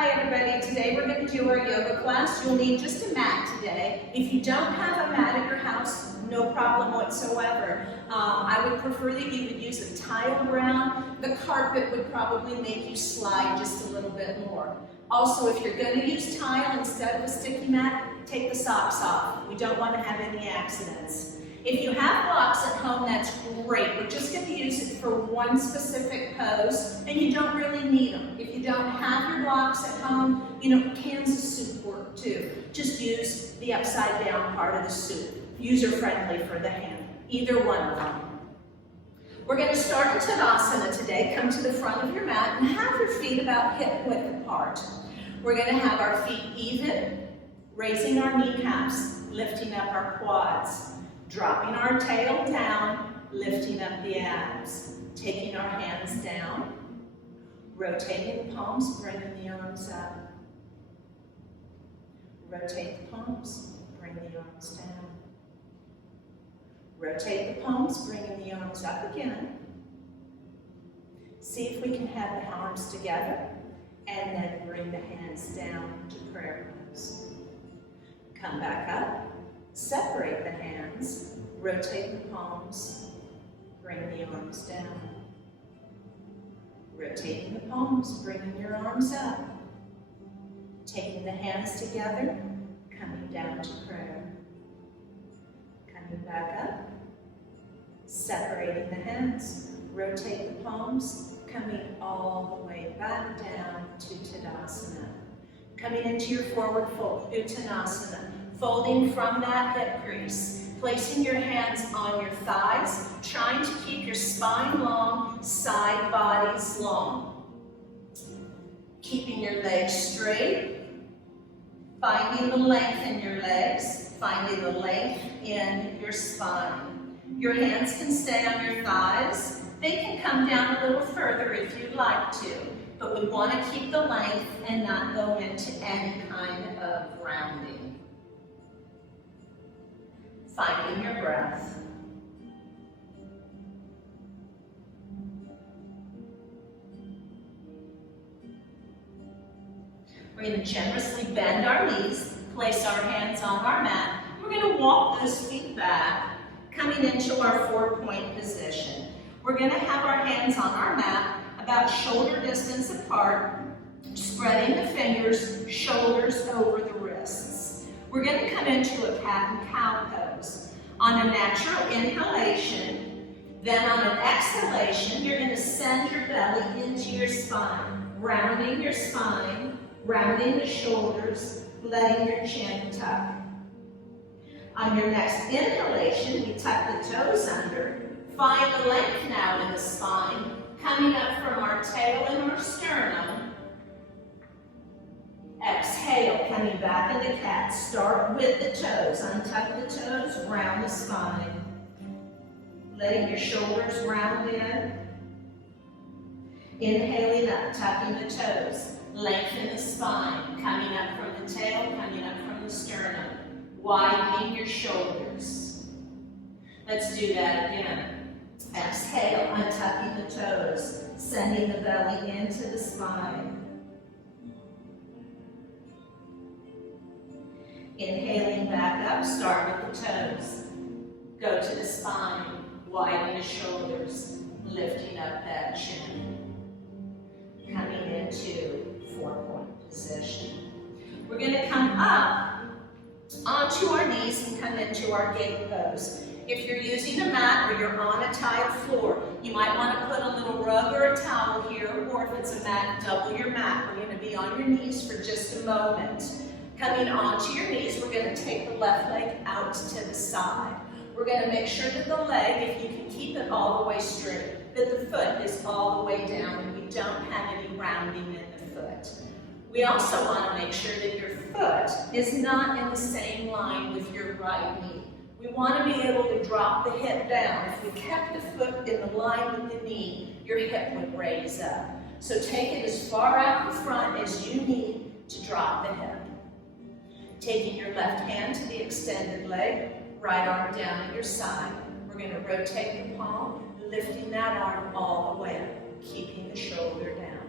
Hi everybody, today we're going to do our yoga class. You'll need just a mat today. If you don't have a mat at your house, no problem whatsoever. I would prefer that you would use a tile ground. The carpet would probably make you slide just a little bit more. Also, if you're going to use tile instead of a sticky mat, take the socks off. We don't want to have any accidents. If you have blocks at home, that's great. We're just going to use it for one specific pose, and you don't really need them. If you don't have your blocks at home, cans of soup work too. Just use the upside down part of the soup. User-friendly for the hand, either one of them. We're going to start in Tadasana today. Come to the front of your mat and have your feet about hip width apart. We're going to have our feet even, raising our kneecaps, lifting up our quads. Dropping our tail down, lifting up the abs. Taking our hands down, rotating the palms, bringing the arms up. Rotate the palms, bring the arms down. Rotate the palms, bringing the arms up again. See if we can have the arms together, and then bring the hands down to prayer pose. Come back up. Separate the hands, rotate the palms, bring the arms down. Rotating the palms, bringing your arms up. Taking the hands together, coming down to prayer. Coming back up, separating the hands, rotate the palms, coming all the way back down to Tadasana. Coming into your forward fold, Uttanasana. Folding from that hip crease, placing your hands on your thighs, trying to keep your spine long, side bodies long. Keeping your legs straight, finding the length in your legs, finding the length in your spine. Your hands can stay on your thighs. They can come down a little further if you'd like to, but we want to keep the length and not go into any kind of rounding. Finding your breath. We're going to generously bend our knees, place our hands on our mat. We're going to walk those feet back, coming into our 4-point position. We're going to have our hands on our mat about shoulder distance apart, spreading the fingers, shoulders over the wrists. We're going to come into a cat and cow pose. On a natural inhalation, then on an exhalation, you're going to send your belly into your spine, rounding your spine, rounding the shoulders, letting your chin tuck. On your next inhalation, we tuck the toes under, find the length now in the spine, coming up from our tail and our sternum. Exhale, coming back into cat. Start with the toes. Untuck the toes, round the spine. Letting your shoulders round in. Inhaling up, tucking the toes. Lengthen the spine. Coming up from the tail, coming up from the sternum. Widening your shoulders. Let's do that again. Exhale, untucking the toes. Sending the belly into the spine. Inhaling back up, start with the toes. Go to the spine, widen the shoulders, lifting up that chin. Coming into 4-point position. We're going to come up onto our knees and come into our gate pose. If you're using a mat or you're on a tile floor, you might want to put a little rug or a towel here, or if it's a mat, double your mat. We're going to be on your knees for just a moment. Coming onto your knees, we're going to take the left leg out to the side. We're going to make sure that the leg, if you can keep it all the way straight, that the foot is all the way down and we don't have any rounding in the foot. We also want to make sure that your foot is not in the same line with your right knee. We want to be able to drop the hip down. If we kept the foot in the line with the knee, your hip would raise up. So take it as far out in front as you need to drop the hip. Taking your left hand to the extended leg, right arm down at your side. We're going to rotate the palm, lifting that arm all the way up, keeping the shoulder down.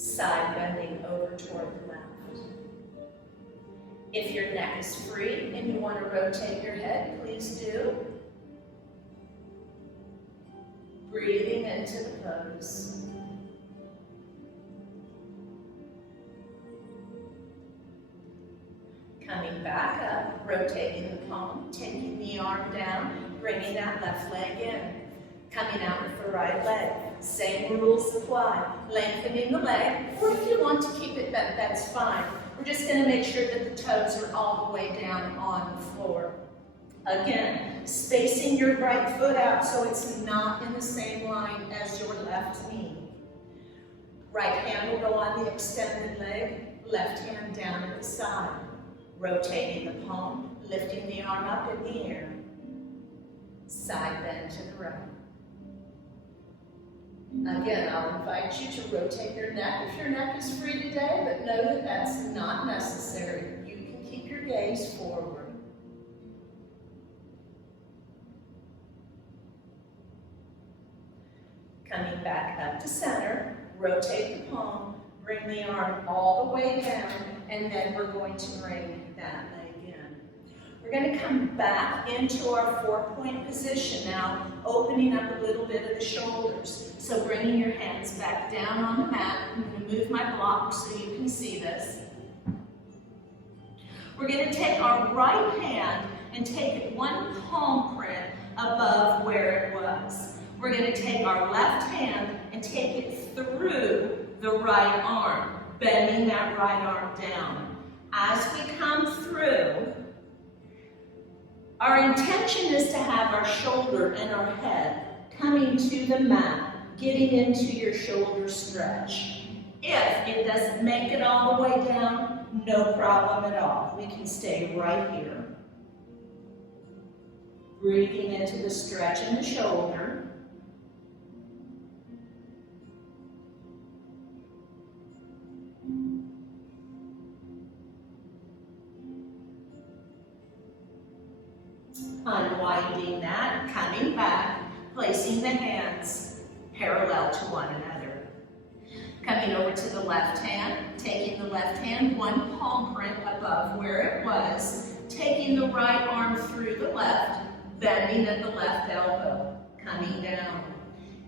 Side bending over toward the left. If your neck is free and you want to rotate your head, please do. Breathing into the pose. Coming back up, rotating the palm, taking the arm down, bringing that left leg in. Coming out with the right leg. Same rules apply. Lengthening the leg, or if you want to keep it bent, that's fine. We're just going to make sure that the toes are all the way down on the floor. Again, spacing your right foot out so it's not in the same line as your left knee. Right hand will go on the extended leg, left hand down at the side. Rotating the palm, lifting the arm up in the air. Side bend to the right. Again, I'll invite you to rotate your neck if your neck is free today, but know that that's not necessary. You can keep your gaze forward. Coming back up to center, rotate the palm, bring the arm all the way down, and then we're going to bring that leg in. We're going to come back into our 4-point position now, opening up a little bit of the shoulders. So bringing your hands back down on the mat. I'm going to move my block so you can see this. We're going to take our right hand and take it one palm print above where it was. We're going to take our left hand and take it through the right arm, bending that right arm down. As we come through, our intention is to have our shoulder and our head coming to the mat, getting into your shoulder stretch. If it doesn't make it all the way down, no problem at all. We can stay right here. Breathing into the stretch in the shoulder. Unwinding that, coming back, placing the hands parallel to one another. Coming over to the left hand, taking the left hand one palm print above where it was, taking the right arm through the left, bending at the left elbow, coming down.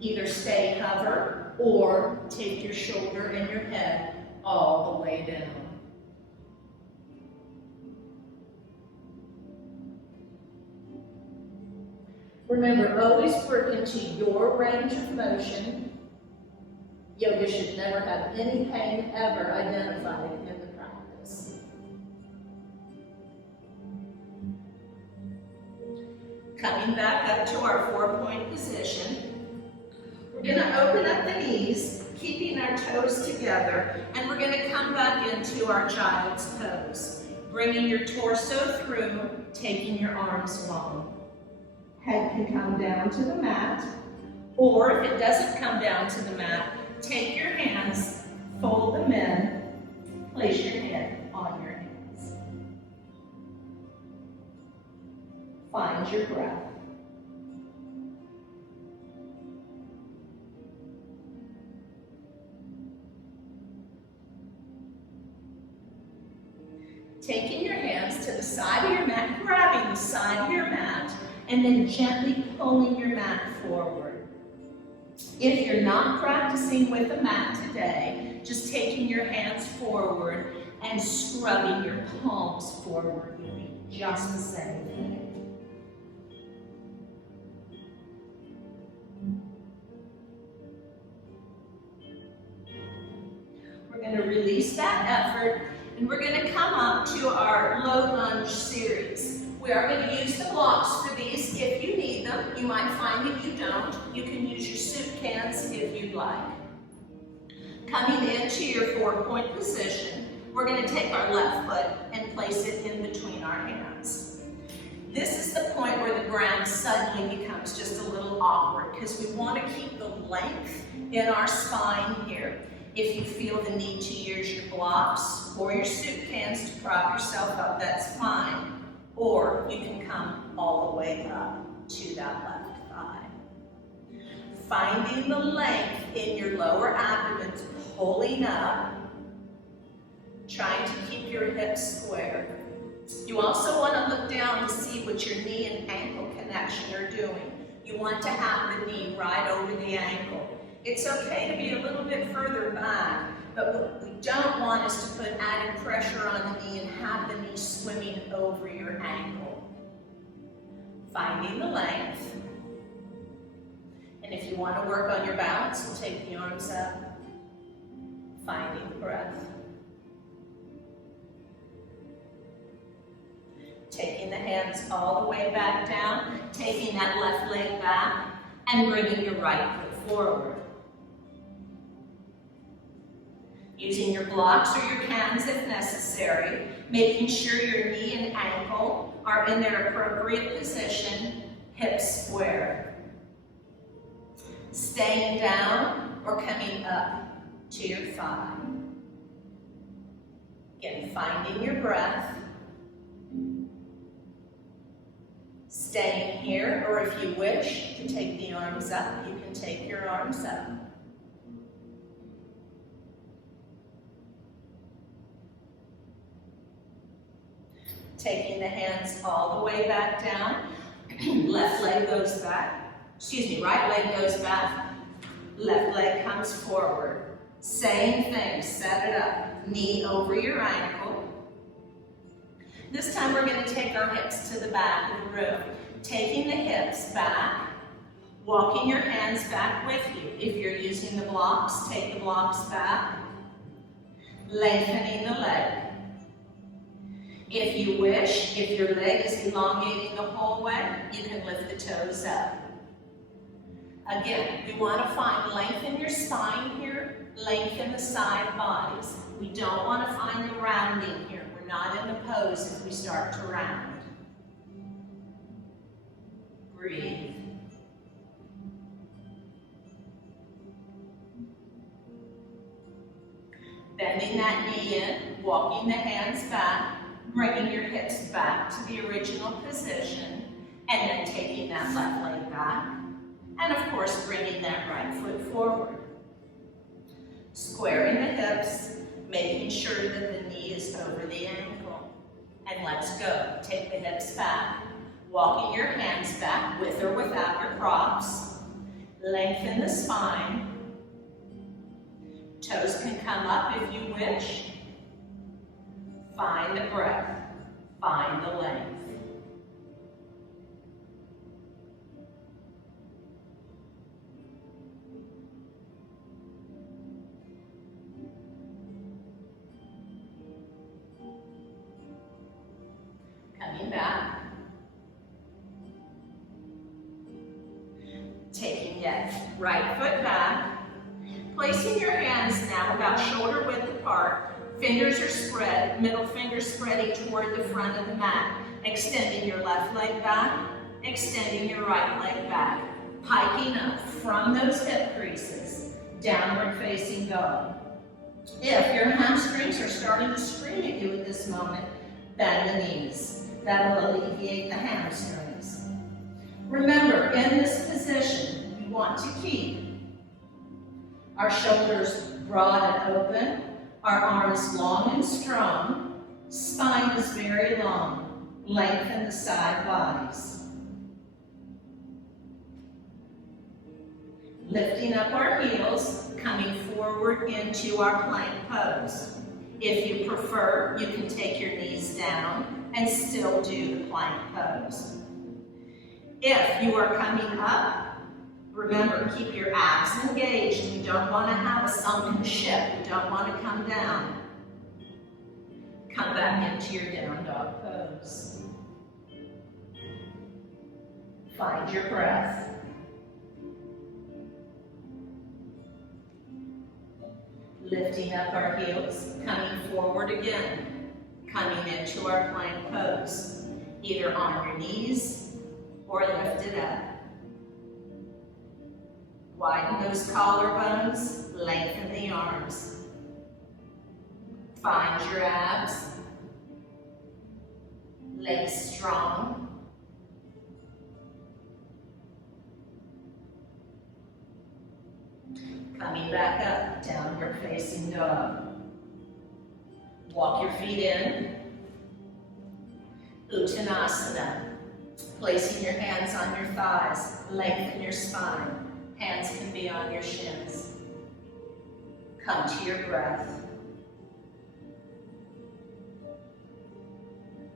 Either stay hover or take your shoulder and your head all the way down. Remember, always work into your range of motion. Yoga should never have any pain ever identified in the practice. Coming back up to our 4-point position. We're going to open up the knees, keeping our toes together, and we're going to come back into our child's pose. Bringing your torso through, taking your arms long. Head can come down to the mat, or if it doesn't come down to the mat, take your hands, fold them in, place your head on your hands. Find your breath. Taking your hands to the side of your mat, grabbing the side of your mat, and then gently pulling your mat forward. If you're not practicing with a mat today, just taking your hands forward and scrubbing your palms forward will be just the same thing. We're going to release that effort, and we're going to come up to our low lunge series. We are going to use the blocks for these if you need them. You might find that you don't. You can use your soup cans if you'd like. Coming into your 4-point position, we're going to take our left foot and place it in between our hands. This is the point where the ground suddenly becomes just a little awkward because we want to keep the length in our spine here. If you feel the need to use your blocks or your soup cans to prop yourself up, that's fine. Or you can come all the way up to that left thigh. Finding the length in your lower abdomen, pulling up, Trying to keep your hips square. You also want to look down to see what your knee and ankle connection are doing. You want to have the knee right over the ankle. It's okay to be a little bit further back, but what we don't want is to put added pressure on the knee and have the knee swimming over your ankle. Finding the length. And if you want to work on your balance, we'll take the arms up. Finding the breath. Taking the hands all the way back down, taking that left leg back, and bringing your right foot forward. Using your blocks or your cans if necessary, making sure your knee and ankle are in their appropriate position, hips square. Staying down or coming up to your thigh. Again, finding your breath. Staying here, or if you wish to take the arms up, you can take your arms up. Taking the hands all the way back down. Left leg goes back. Right leg goes back. Left leg comes forward. Same thing, set it up. Knee over your ankle. This time we're going to take our hips to the back of the room. Taking the hips back, walking your hands back with you. If you're using the blocks, take the blocks back. Lengthening the leg. If you wish, if your leg is elongating the whole way, you can lift the toes up. Again, we want to find length in your spine here, length in the side bodies. We don't want to find the rounding here. We're not in the pose if we start to round. Breathe. Bending that knee in, walking the hands back, bringing your hips back to the original position, and then taking that left leg back. And of course, bringing that right foot forward. Squaring the hips, making sure that the knee is over the ankle. And let's go. Take the hips back, walking your hands back with or without your props. Lengthen the spine. Toes can come up if you wish. Find the breath. Find the length. Coming back. Taking yet right foot back. Placing your hands now about shoulder width apart. Fingers are spread, middle finger spreading toward the front of the mat. Extending your left leg back, extending your right leg back. Hiking up from those hip creases, downward facing dog. If your hamstrings are starting to scream at you at this moment, bend the knees. That'll alleviate the hamstrings. Remember, in this position, we want to keep our shoulders broad and open, our arms long and strong, spine is very long, lengthen the side bodies. Lifting up our heels, coming forward into our plank pose. If you prefer, you can take your knees down and still do the plank pose. If you are coming up, remember, keep your abs engaged. You don't want to have a sunken ship. You don't want to come down. Come back into your down dog pose. Find your breath. Lifting up our heels, coming forward again. Coming into our plank pose. Either on your knees or lift it up. Widen those collarbones, lengthen the arms. Find your abs. Legs strong. Coming back up, downward facing dog. Walk your feet in. Uttanasana. Placing your hands on your thighs, lengthen your spine. Hands can be on your shins. Come to your breath.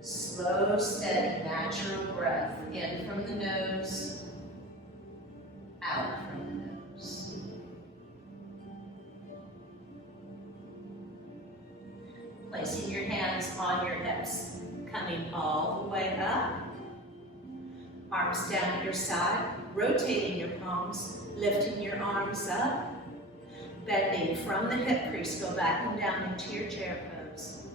Slow, steady, natural breath. In from the nose, out from the nose. Placing your hands on your hips, coming all the way up. Arms down at your side, rotating your palms, lifting your arms up. Bending from the hip crease, go back and down into your chair pose.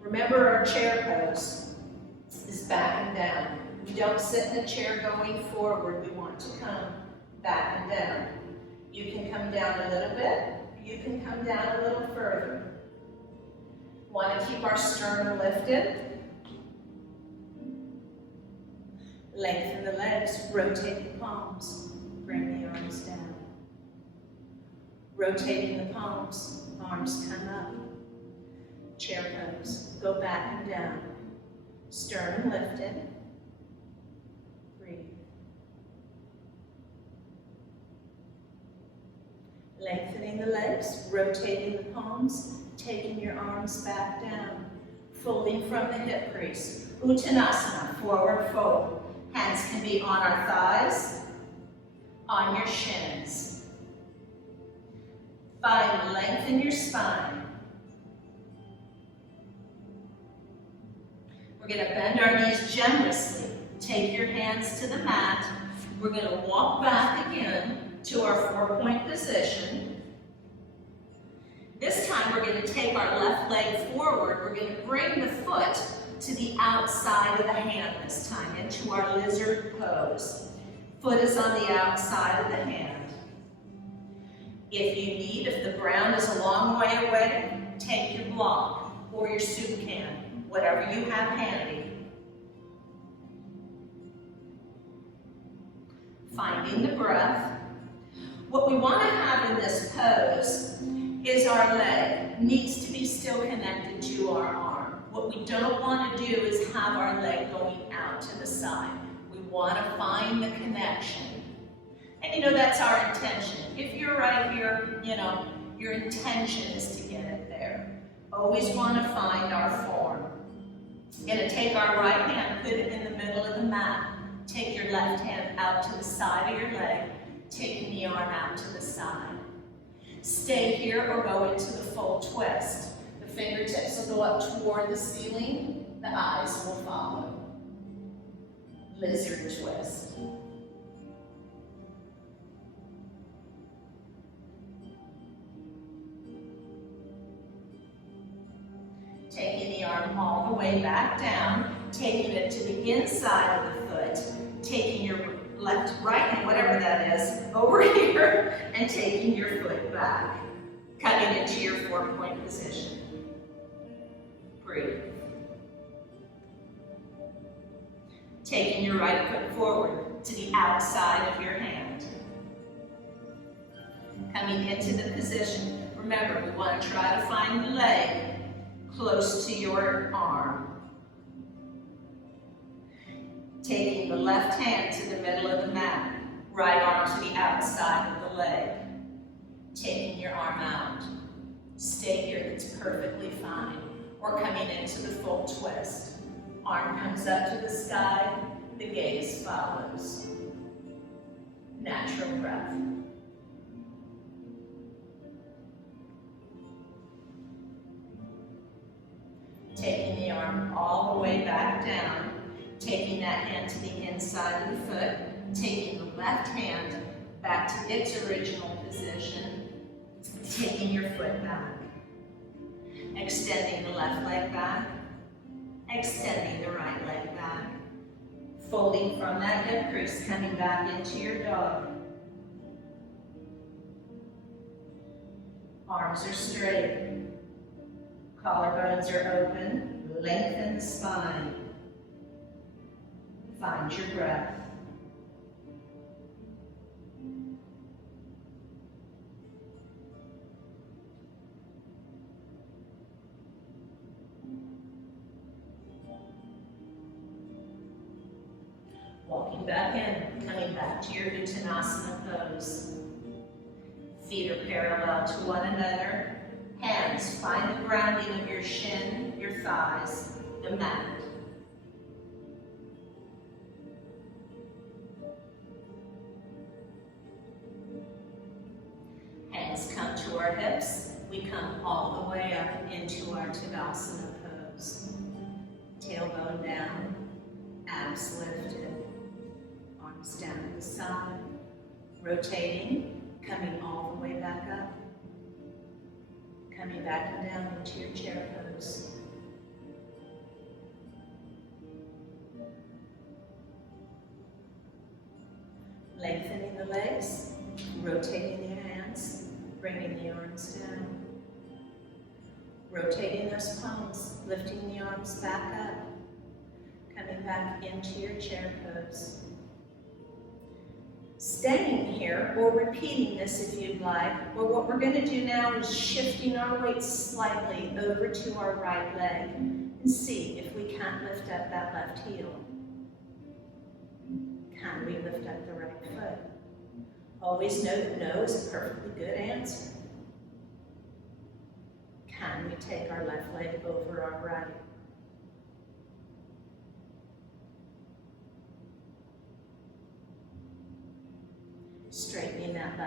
Remember, our chair pose is back and down. We don't sit in the chair going forward. We want to come back and down. You can come down a little bit. You can come down a little further. Want to keep our sternum lifted. Lengthen the legs, rotate the palms. Bring the arms down. Rotating the palms, arms come up. Chair pose, go back and down. Sternum lifted. Breathe. Lengthening the legs, rotating the palms, taking your arms back down. Folding from the hip crease. Uttanasana, forward fold. Hands can be on our thighs, on your shins. Find length in your spine. We're going to bend our knees generously. Take your hands to the mat. We're going to walk back again to our four-point position. This time we're going to take our left leg forward. We're going to bring the foot to the outside of the hand this time, into our lizard pose. Foot is on the outside of the hand. If you need, if the ground is a long way away, take your block or your soup can, whatever you have handy. Finding the breath. What we want to have in this pose is our leg needs to be still connected to our arm. What we don't want to do is have our leg going out to the side. We want to find the connection. And you know, that's our intention. If you're right here, you know, your intention is to get it there. Always want to find our form. You're going to take our right hand, put it in the middle of the mat. Take your left hand out to the side of your leg, taking the arm out to the side. Stay here or go into the full twist. The fingertips will go up toward the ceiling. The eyes will follow. Lizard twist. Taking the arm all the way back down, taking it to the inside of the foot, taking your left, right hand, whatever that is, over here, and taking your foot back, coming into your four-point position. Breathe. Taking your right foot forward to the outside of your hand. Coming into the position. Remember, we want to try to find the leg close to your arm. Taking the left hand to the middle of the mat, right arm to the outside of the leg. Taking your arm out. Stay here, that's perfectly fine. Or coming into the full twist. Arm comes up to the sky, the gaze follows. Natural breath. Taking the arm all the way back down, taking that hand to the inside of the foot, taking the left hand back to its original position, taking your foot back, extending the left leg back, extending the right leg back, folding from that hip crease, coming back into your dog. Arms are straight. Collarbones are open, lengthen the spine. Find your breath. Pulling back in, coming back to your Uttanasana pose. Feet are parallel to one another. Hands find the grounding of your shin, your thighs, the mat. Hands come to our hips. We come all the way up into our Tadasana pose. Tailbone down, abs lifted, arms down to the side, rotating, coming all the way back up, coming back and down into your chair pose. Lengthening the legs, rotating the hands, bringing the arms down. Rotating those palms, lifting the arms back up, coming back into your chair pose. Staying here, or repeating this if you'd like, or what we're going to do now is shifting our weight slightly over to our right leg and see if we can't lift up that left heel. Can we lift up the right foot? Always know that no is a perfectly good answer. Can we take our left leg over our right? Straightening that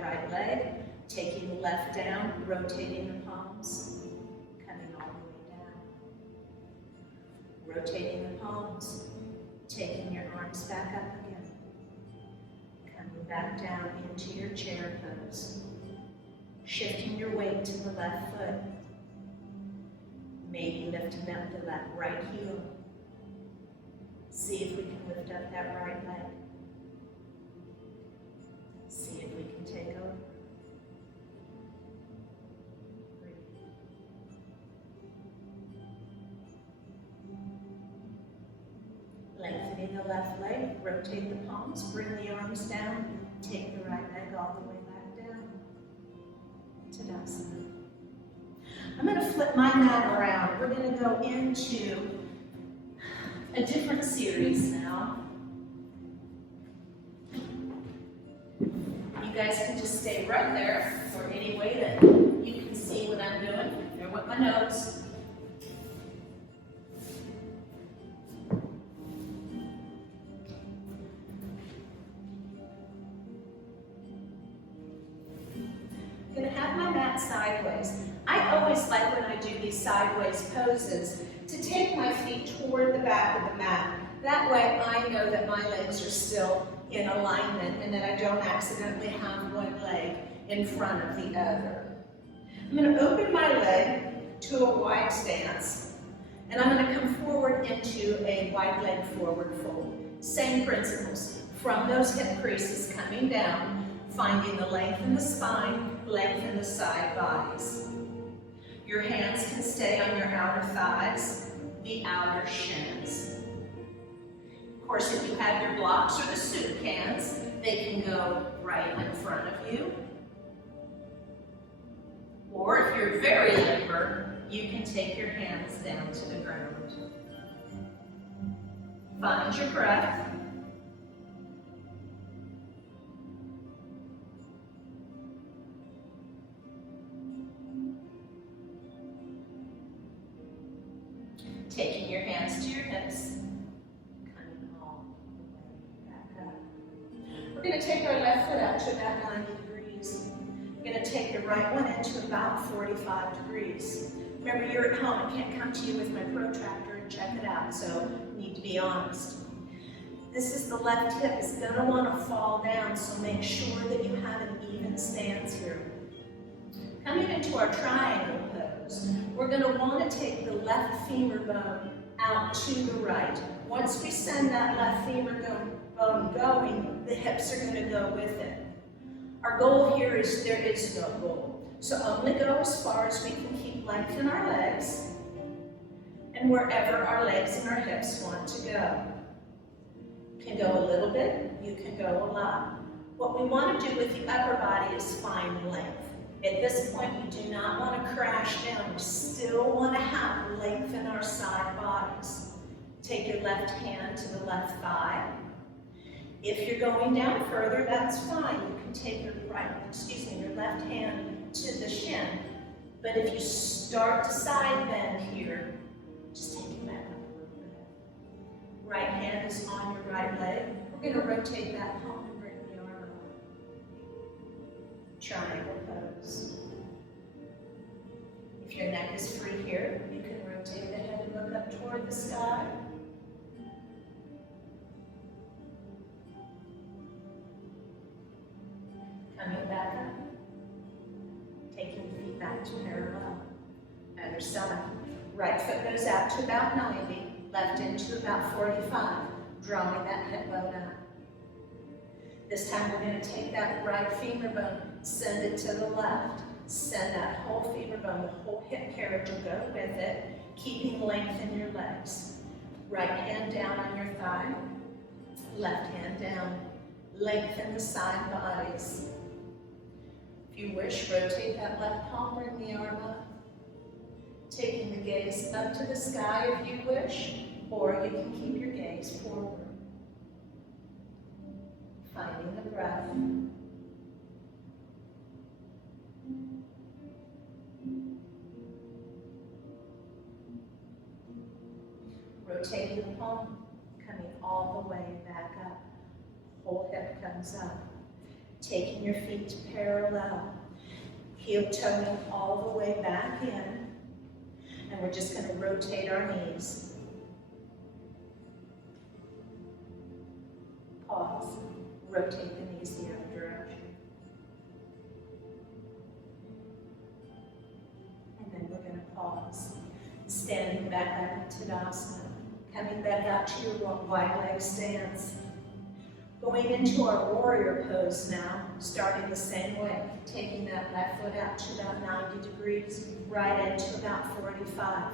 right leg, taking the left down, rotating the palms, coming all the way down. Rotating the palms, taking your arms back up again. Coming back down into your chair pose. Shifting your weight to the left foot. Maybe lifting up the left right heel. See if we can lift up that right leg. See if we can take over. Breathe. Lengthening the left leg, rotate the palms, bring the arms down, take the right leg all the way back down. Tadasana. I'm going to flip my mat around. We're going to go into a different series now. You guys can just stay right there, or any way that you can see what I'm doing. There with my notes. I'm going to have my mat sideways. I always like when I do these sideways poses to take my feet toward the back of the mat. That way I know that my legs are still in alignment and that I don't accidentally have one leg in front of the other. I'm going to open my leg to a wide stance, and I'm going to come forward into a wide leg forward fold. Same principles. From those hip creases coming down, finding the length in the spine, length in the side bodies. Your hands can stay on your outer thighs, the outer shins. Of course, if you have your blocks or the soup cans, they can go right in front of you. Or if you're very limber, you can take your hands down to the ground. Find your breath. Taking your hands to your hips. We're going to take our left foot out to about 90 degrees. We're going to take the right one into about 45 degrees. Remember, you're at home. I can't come to you with my protractor and check it out, so you need to be honest. This is the left hip. It's going to want to fall down, so make sure that you have an even stance here. Coming into our triangle pose, we're going to want to take the left femur bone out to the right. Once we send that left femur bone going, the hips are going to go with it. Our goal here is there is no goal. So only go as far as we can keep length in our legs and wherever our legs and our hips want to go. You can go a little bit, you can go a lot. What we want to do with the upper body is find length. At this point, we do not want to crash down. We still want to have length in our side bodies. Take your left hand to the left thigh. If you're going down further, that's fine. You can take your your left hand to the shin. But if you start to side bend here, just take it back up a little bit. Right hand is on your right leg. We're going to rotate that palm and bring the arm up. Triangle pose. If your neck is free here, you can rotate the head and look up toward the sky. Coming back up. Taking the feet back to parallel. Other side. Right foot goes out to about 90, left into about 45, drawing that hip bone up. This time we're going to take that right femur bone, send it to the left. Send that whole femur bone, the whole hip carriage will go with it, keeping length in your legs. Right hand down on your thigh, left hand down. Lengthen the side bodies. If you wish, rotate that left palm, bring the arm up. Taking the gaze up to the sky if you wish, or you can keep your gaze forward. Finding the breath. Rotating the palm, coming all the way back up. Whole hip comes up. Taking your feet to parallel. Heel toeing all the way back in. And we're just going to rotate our knees. Pause. Rotate the knees the other direction. And then we're going to pause. Standing back up in Tadasana. Coming back out to your wide leg stance. Going into our warrior pose now, starting the same way. Taking that left foot out to about 90 degrees, right into about 45.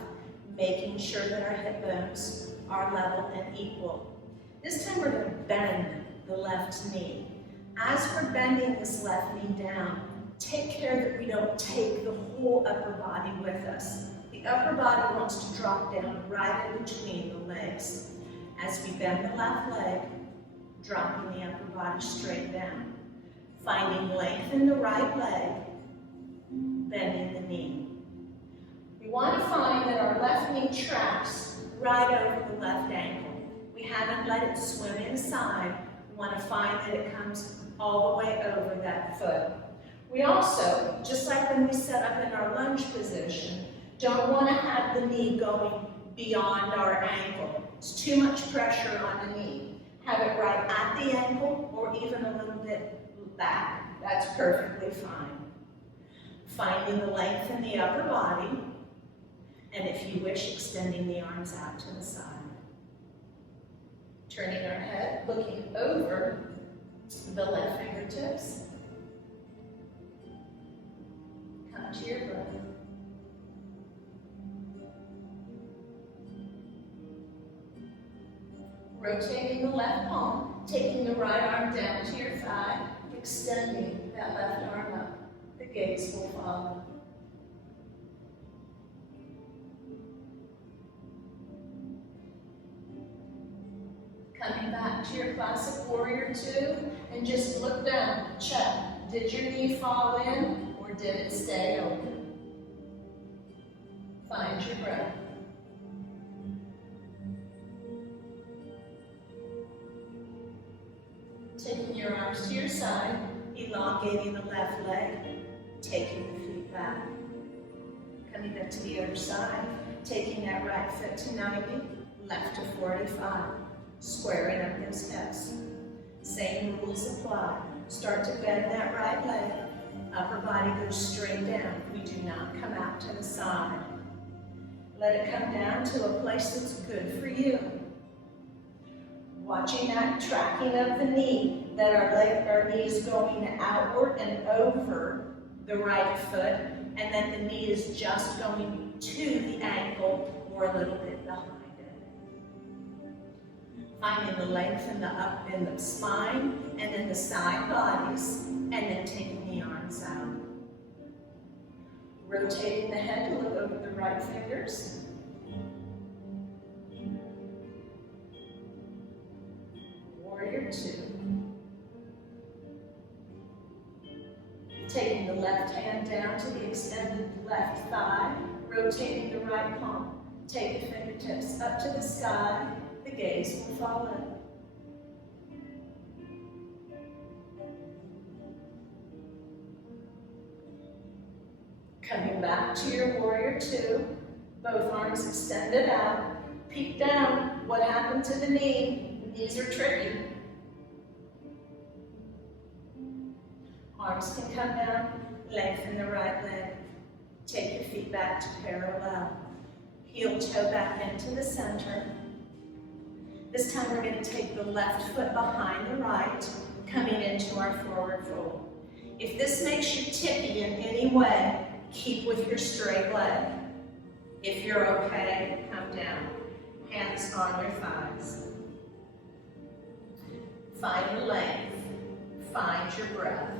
Making sure that our hip bones are level and equal. This time we're going to bend the left knee. As we're bending this left knee down, take care that we don't take the whole upper body with us. The upper body wants to drop down right in between the legs. As we bend the left leg, dropping the upper body straight down. Finding length in the right leg, bending the knee. We want to find that our left knee tracks right over the left ankle. We haven't let it swim inside. We want to find that it comes all the way over that foot. We also, just like when we set up in our lunge position, don't want to have the knee going beyond our ankle. It's too much pressure on the knee. Have it right at the ankle or even a little bit back. That's perfectly fine. Finding the length in the upper body, and if you wish, extending the arms out to the side. Turning our head, looking over the left fingertips. Come to your breath. Rotating the left palm, taking the right arm down to your thigh, extending that left arm up. The gaze will follow. Coming back to your classic warrior two, and just look down, check. Did your knee fall in, or did it stay open? Find your breath. Taking your arms to your side, elongating the left leg, taking the feet back. Coming back to the other side, taking that right foot to 90, left to 45, squaring up those hips. Same rules apply. Start to bend that right leg, upper body goes straight down. We do not come out to the side. Let it come down to a place that's good for you. Watching that tracking of the knee, that our knee is going outward and over the right foot, and then the knee is just going to the ankle or a little bit behind it. Finding the length in the spine and in the side bodies, and then taking the arms out. Rotating the head to look over the right fingers. Warrior two. Taking the left hand down to the extended left thigh, rotating the right palm. Take the fingertips up to the sky, the gaze will follow. Coming back to your warrior two, both arms extended out, peek down. What happened to the knee? The knees are tricky. Arms can come down, lengthen the right leg. Take your feet back to parallel. Heel toe back into the center. This time we're going to take the left foot behind the right, coming into our forward fold. If this makes you tippy in any way, keep with your straight leg. If you're okay, come down. Hands on your thighs. Find your length. Find your breath.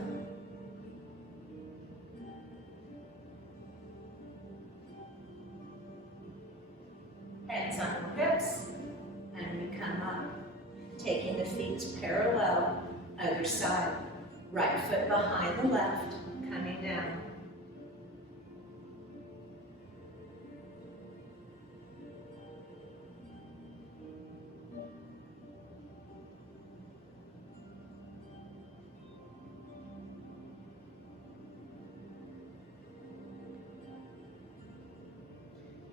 Hands on your hips, and we come up. Taking the feet parallel, other side. Right foot behind the left, coming down.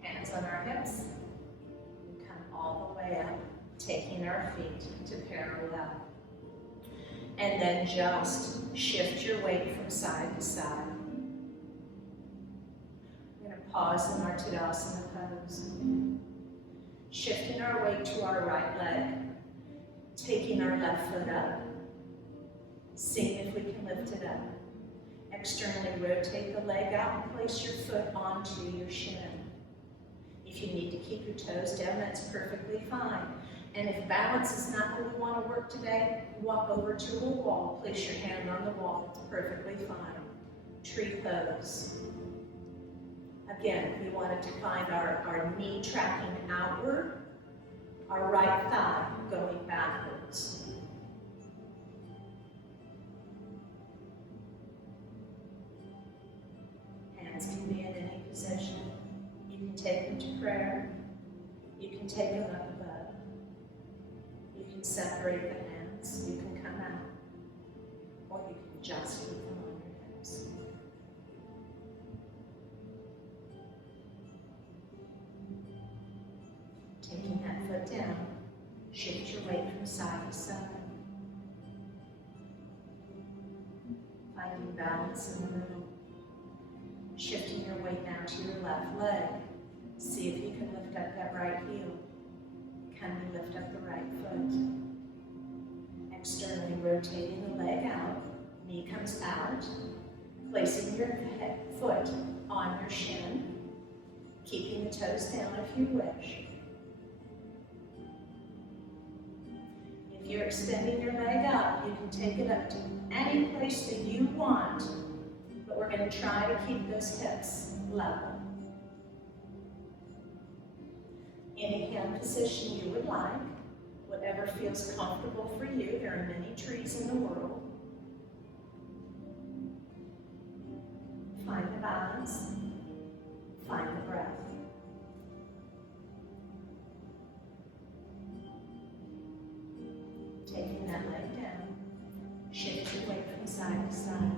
Hands on our hips. We come all the way up, taking our feet to parallel. And then just shift your weight from side to side. We're going to pause in our Tadasana pose. Shifting our weight to our right leg. Taking our left foot up. Seeing if we can lift it up. Externally rotate the leg out and place your foot onto your shin. If you need to keep your toes down, that's perfectly fine. And if balance is not what we want to work today, walk over to a wall. Place your hand on the wall. It's perfectly fine. Tree pose. Again, we wanted to find our knee tracking outward, our right thigh going backwards. Hands can be in any position. You can take them to prayer. You can take them up above. You can separate the hands. You can come out. Or you can just keep them on your hips. Taking that foot down, shift your weight from side to side. Finding balance in the middle. Shifting your weight now to your left leg. See if you can lift up that right heel. Can you lift up the right foot? Externally rotating the leg out. Knee comes out. Placing your foot on your shin. Keeping the toes down if you wish. If you're extending your leg up, you can take it up to any place that you want. But we're going to try to keep those hips level. Any hand position you would like, whatever feels comfortable for you. There are many trees in the world. Find the balance. Find the breath. Taking that leg down, shift your weight from side to side.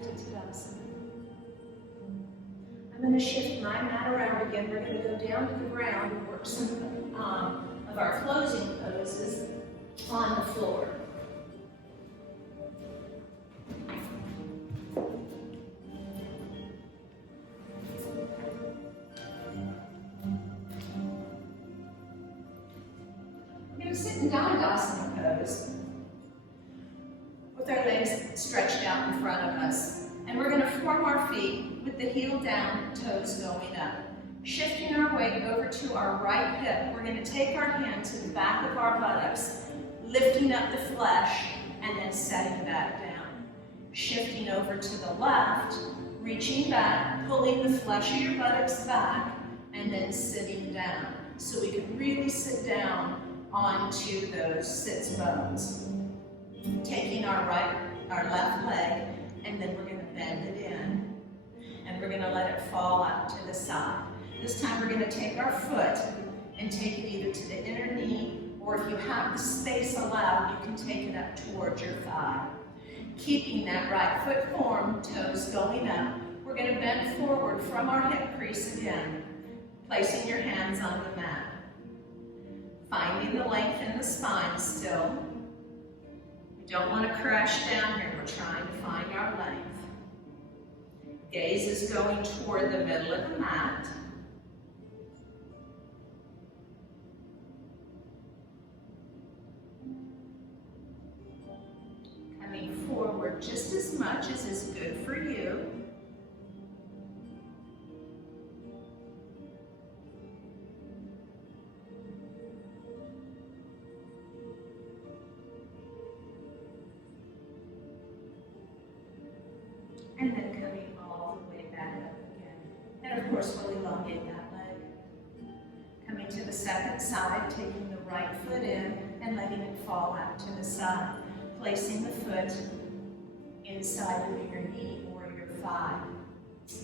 To Tadasana. I'm going to shift my mat around again. We're going to go down to the ground and work some of our closing poses on the floor. We're going to sit in Dandasana pose with our legs stretched out in front of us. And we're going to form our feet with the heel down, toes going up. Shifting our weight over to our right hip, we're going to take our hand to the back of our buttocks, lifting up the flesh, and then setting back down. Shifting over to the left, reaching back, pulling the flesh of your buttocks back, and then sitting down. So we can really sit down onto those sits bones. Taking our left leg, and then we're going to bend it in, and we're going to let it fall out to the side. This time we're going to take our foot and take it either to the inner knee, or if you have the space allowed, you can take it up towards your thigh. Keeping that right foot formed, toes going up, we're going to bend forward from our hip crease again, placing your hands on the mat. Finding the length in the spine still. We don't want to crash down here, we're trying to find our length. Gaze is going toward the middle of the mat. Coming forward just as much as is good for you. And then coming all the way back up again. And of course, we'll elongate that leg. Coming to the second side, taking the right foot in and letting it fall out to the side. Placing the foot inside of your knee or your thigh.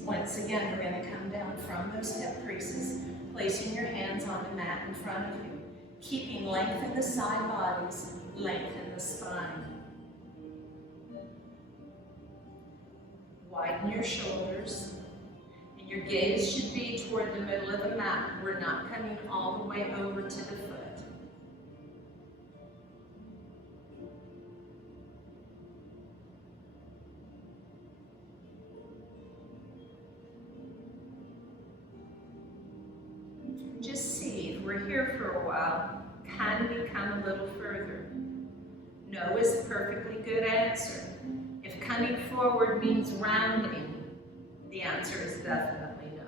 Once again, we're going to come down from those hip creases, placing your hands on the mat in front of you, keeping length in the side bodies, length in the spine. Widen your shoulders, and your gaze should be toward the middle of the mat. We're not coming all the way over to the foot. Just see, if we're here for a while, can we come a little further? No is a perfectly good answer. If coming forward means rounding, the answer is definitely no.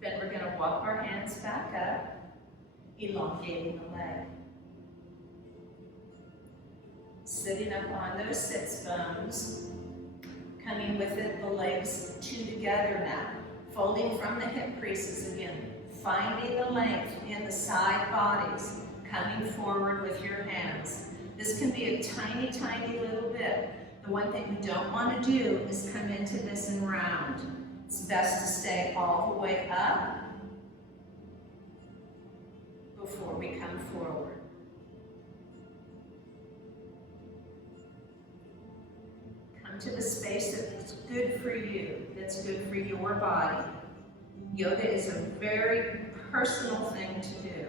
Then we're going to walk our hands back up, elongating the leg. Sitting up on those sits bones, coming with it, the legs two together now, folding from the hip creases again. Finding the length in the side bodies, coming forward with your hands. This can be a tiny, tiny little bit. The one thing we don't want to do is come into this and round. It's best to stay all the way up before we come forward. Come to the space that's good for you, that's good for your body. Yoga is a very personal thing to do.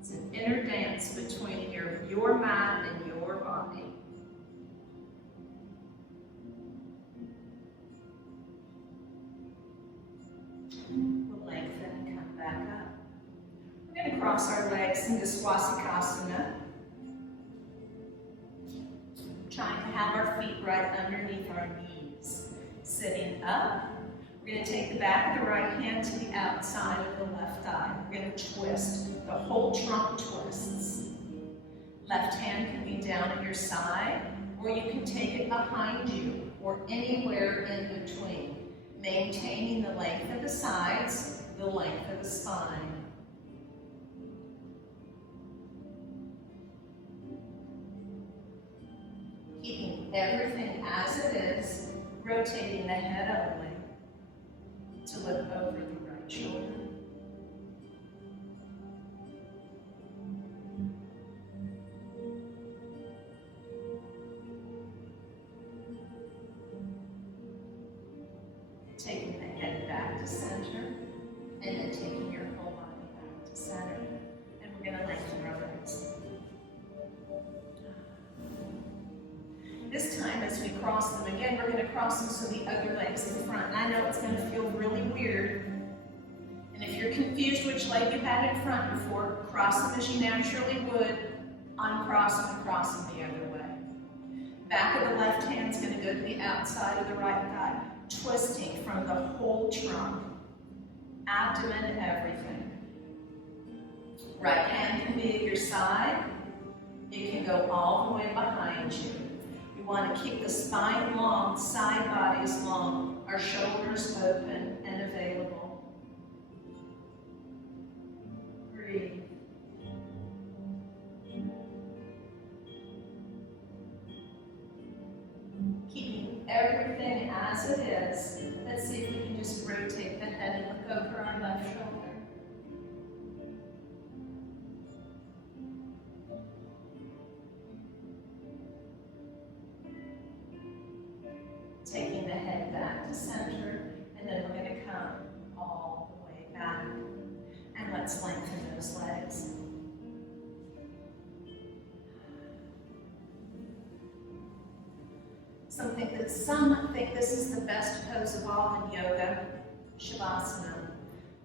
It's an inner dance between your mat and your body. We'll lengthen and come back up. We're going to cross our legs into Swasikasana. Trying to have our feet right underneath our knees. Sitting up, we're going to take the back of the right hand to the outside of the left thigh. We're going to twist. The whole trunk twists. Left hand can be down at your side, or you can take it behind you, or anywhere in between. Maintaining the length of the sides, the length of the spine. Keeping everything as it is, rotating the head only to look over the right shoulder. Taking the head back to center, and then taking your whole body back to center. And we're going to lengthen our legs. This time, as we cross them again, we're going to cross them so the other leg's in front. And I know it's going to feel really weird. And if you're confused which leg you had in front before, cross them as you naturally would, uncross them and cross them the other way. Back of the left hand's going to go to the outside of the right thigh, twisting from the whole trunk, abdomen, everything. Right hand can be at your side. It can go all the way behind you. We want to keep the spine long, side bodies long. Our Our shoulders open and available. Breathe. Keeping everything as it is. Let's see if we can just rotate the head and look over our left shoulder. Taking the head back to center, and then we're going to come all the way back. And let's lengthen those legs. Some think this is the best pose of all in yoga, Shavasana.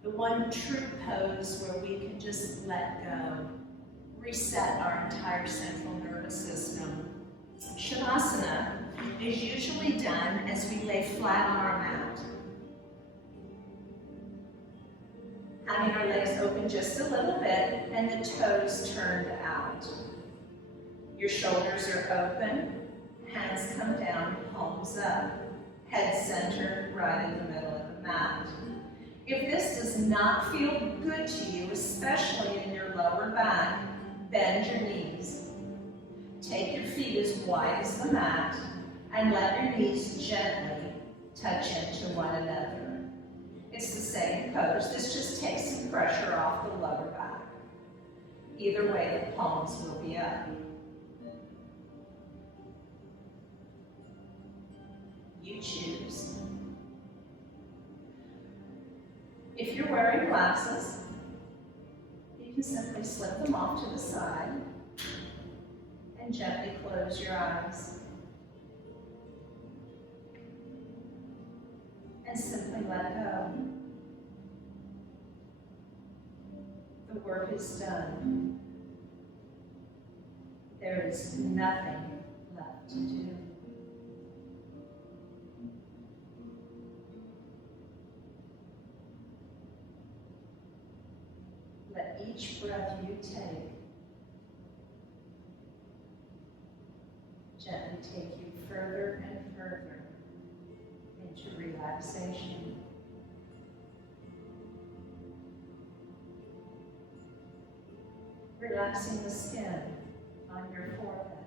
The one true pose where we can just let go, reset our entire central nervous system. Shavasana is usually done as we lay flat on our mat. Having our legs open just a little bit and the toes turned out. Your shoulders are open, hands come down, palms up, head centered right in the middle of the mat. If this does not feel good to you, especially in your lower back, bend your knees. Take your feet as wide as the mat and let your knees gently touch into one another. It's the same pose. This just takes some pressure off the lower back. Either way, the palms will be up. You choose. If you're wearing glasses, you can simply slip them off to the side and gently close your eyes. And simply let go. The work is done. There is nothing left to do. Let each breath you take gently take you further and further into relaxation. Relaxing the skin on your forehead.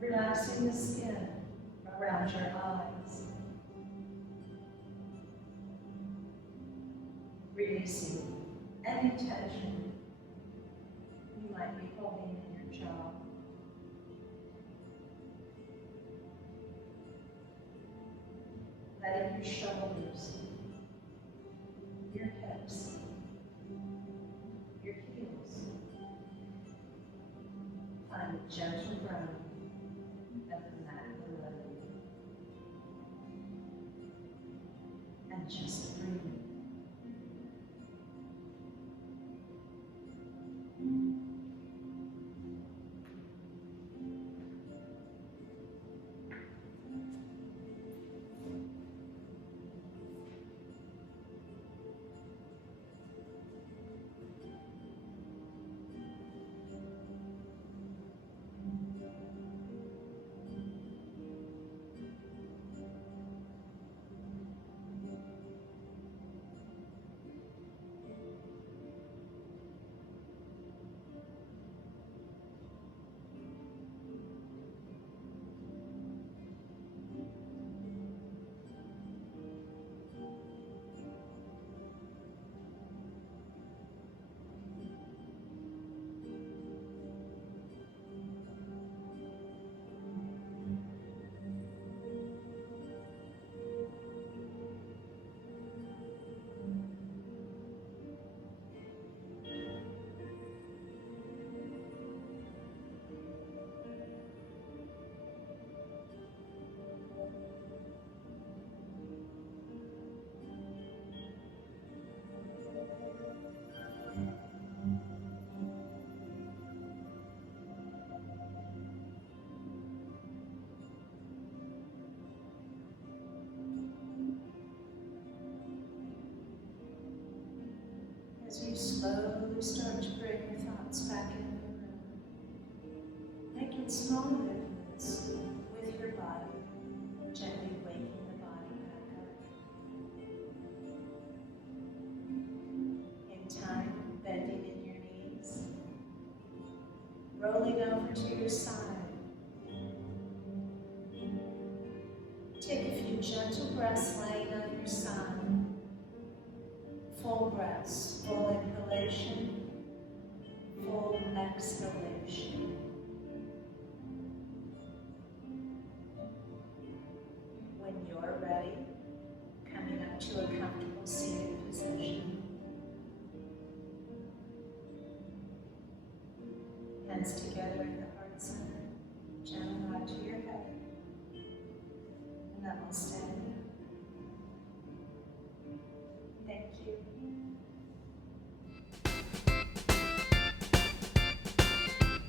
Relaxing the skin around your eyes. Releasing any tension you might be holding in your jaw. Letting your shoulders, your hips, your heels find a gentle ground of the mat below you. And just breathe. As you slowly start to bring your thoughts back into the room, making small movements with body, gently waking the body back up. In time, bending in your knees, rolling over to your side. Take a few gentle breaths laying on your side. Full breaths, full inhalation, full exhalation. When you're ready, coming up to a comfortable seated position. Hands together at the heart center, gentle nod to your head. Namaste. Thank you.